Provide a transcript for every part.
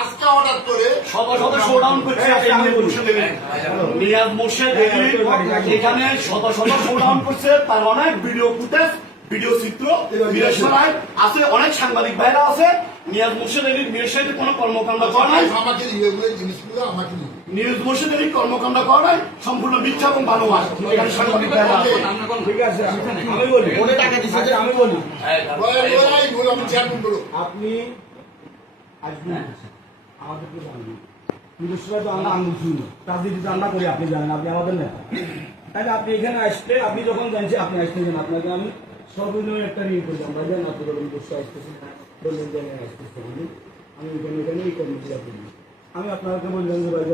আজকে অর্ডার করে সদা সদা শোডাউন করছে এখানে নিয়াজ মোর্শেদ এখানে সদা সদা শোডাউন করছে। তার অনেক ভিডিও ফুটেজ ভিডিও চিত্র আছে অনেক সাংবাদিক ভাইরা আছে। নিয়াজ মোর্শেদ এলির মেয়ের সাথে কোনো কর্মকাণ্ড করে নাই আমাকে ইয়েগুলো জিনিসগুলো আমাকে। নিউজ মোর্শেদ এলির কর্মকাণ্ড করে নাই সম্পূর্ণ মিথ্যা এবং বানোয়ার এখানে সাংবাদিক ভাইরা আছে। ঠিক আছে আমি বলি। ওটা টাকা দিচ্ছে যে আমি বলো। আপনি আসবেন তো আমরা তো করি, আপনি আপনি আমাদের আপনি এখানে আপনি যখন আপনি আপনাকে আমি সর্বনিম্ন একটা করি। জানি আপনি বললেন যে আমি আমি এখানে করি আমি আপনাকে বললাম যে, ভাই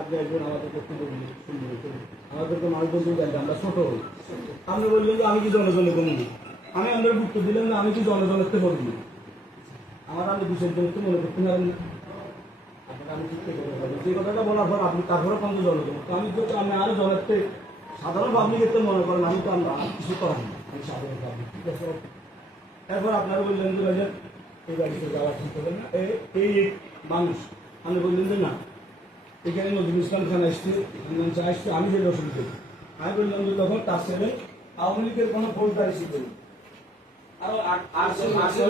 আপনি একজন আমাদের মানুষ বলতে জানতে আমরা ছোট হই। আপনি বললেন যে, আমি কি জনজনে করি আমি আপনার গুরুত্ব দিলাম না, আমি কি জনজনের বলবি আমার আমি বিষয় দেখতে মনে করতে পারেন আপনাকে আমি যে কথাটা বলার পর আপনি তারপরে পঞ্চ জনগণ তো আমি তো আমি আরও জনাতে সাধারণ পাবলিকের তো মনে করেন আমি তো আমরা আর কিছু করার না আমি সাধারণ পাবলিক ঠিক আছে এরপর আপনারা বললেন যে ভাইজান এই বাড়িতে যাওয়া ঠিক হবে না এই এই মানুষ আপনি বললেন যে না এখানে নজরুল ইসলাম খান আসছে ইমরান শাহ আসছে আমি যে অসুবিধা আমি বললাম যে তখন তার ছেলে আওয়ামী লীগের কোনো ফৌজদারি ছিল। আরও আট-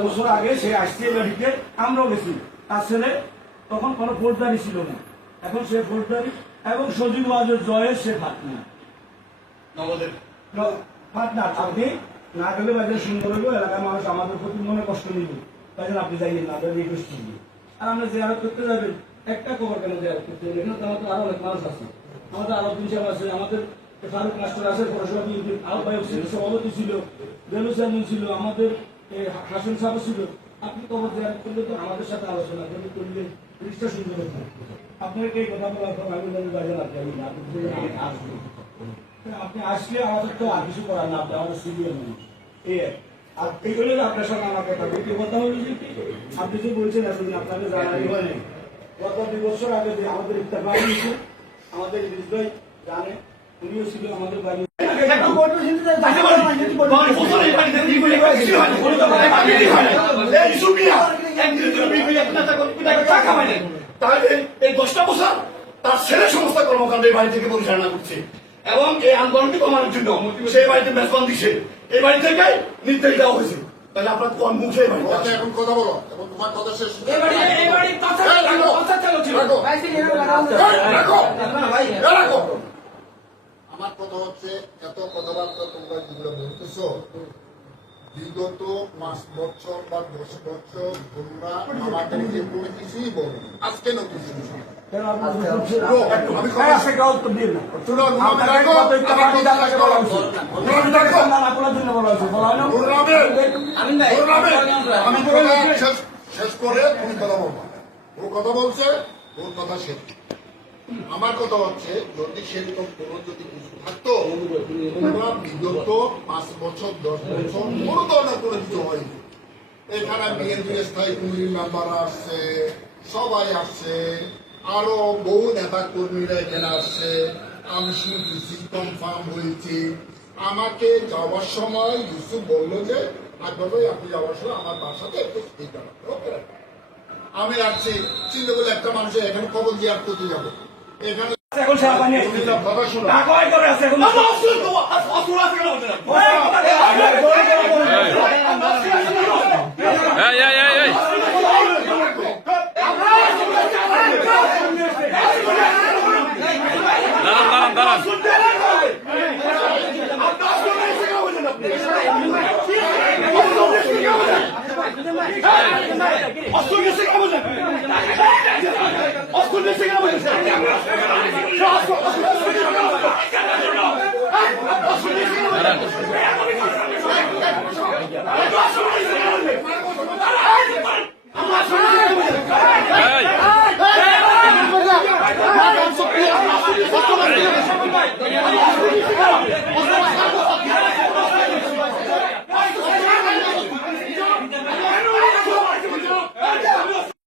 বছর আগে সে আসছে আমরাও গেছি তার ছেলে তখন কোনো ফৌজদারি ছিল না। এখন সে ফৌজদারি এবং সজীব ওয়াজের জয়ের সে নগদের? ফাটনা আপনি না গেলে বাজার সুন্দর হইব এলাকার মানুষ আমাদের প্রতি মনে কষ্ট নিবে। তাই আপনি যাইয়েন না আপনার রিকোয়েস্ট করবেন আর আমরা জেয়ারত করতে যাবেন একটা খবর কেন জেয়ারত করতে যাবেন? এখানে তো আমাদের আরও অনেক মানুষ আছে। আমাদের আরও তিন সাহেব আছে আমাদের ফারুক মাস্টার আছে পড়াশোনা আহ্বায়ক ছিল সভাপতি ছিল বেলু ছিল আমাদের হাসন সাহেব ছিল আপনি খবর জেয়ারত করলে তো আমাদের সাথে আলোচনা করলে করলে জিনিসটা সুন্দর হতো আপনাকে এই কথা বলার পর আমি বলি বাজার আপনি আমি না, আপনি আসলে আমাদের তো আর কিছু করার না আপনি আমাদের মানুষ এই আর। এইগুলো আপনার সাথে আমার কথা কথা হলো যে আপনি যে বলছেন এতদিন আপনাকে জানাই হয় নাই গত দুই বছর আগে যে আমাদের ইত্তেফাক হয়েছে আমাদের ভাই জানে উনিও ছিল আমাদের বাড়ি এই বাড়িতে নির্বাচন করে কিছু হয়নি। কোনো তো কোনো বাড়িতেই হয়নি। এই সুবিয়া, একদিনের জন্য বিপিএ এক নেতা করে পিতাকে টাকা পায়নি। তাহলে এই দশটা বছর তার ছেলে সমস্ত কর্মকাণ্ড এই বাড়ি থেকে পরিচালনা করছে এবং এই আন্দোলনটি কমানোর জন্য সেই বাড়িতে মেজবান দিছে এই বাড়ি থেকে নির্দেশ দেওয়া হয়েছে তাহলে আপনার কোন মুখে এই বাড়িতে কথা আছে? এখন কথা বলো এবং তোমার কথা শেষ এবারে এবারে এই, রাখো। কথা চালু ছিল রাখো। ভাই সিং এবারে কথা বলতে এই, রাখো। রাখো। আমার কথা হচ্ছে এত কথাবার্তা তোমরা যেগুলো বলতেছো বিগত পাঁচ বছর বা দশ বছর তোমরা আমাদেরকে কোনো কিছুই বলো। আজকে নতুন শেষ শেষ করে তুমি কথা বলবা। ও কথা বলছে ওর কথা শেষ আমার কথা হচ্ছে যদি সেরকম কোনো যদি কিছু থাকতো বিগত পাঁচ বছর, দশ বছর ধরনের কোনো কিছু হয়নি। এখানে স্থায়ী কমিটির আসছে, সবাই আসছে, আরও বহু নেতা কর্মীরা এখানে আসছে। আমি কনফার্ম হয়েছি। আমাকে যাওয়ার সময় ইউসুফ বলল যে আপনি যাওয়ার সময় আমার বাসাতে আমি আসছি চিন্তা করলে একটা মানুষের এখানে খবর দিয়ে আর করতে যাব? এখানে এখন সে করে আছে এখন? এই এই এই এই দাঁড়ান দাঁড়ান দাঁড়ান অস্ত্র গেছে কেন বলছেন অস্ত্র বলছেন এই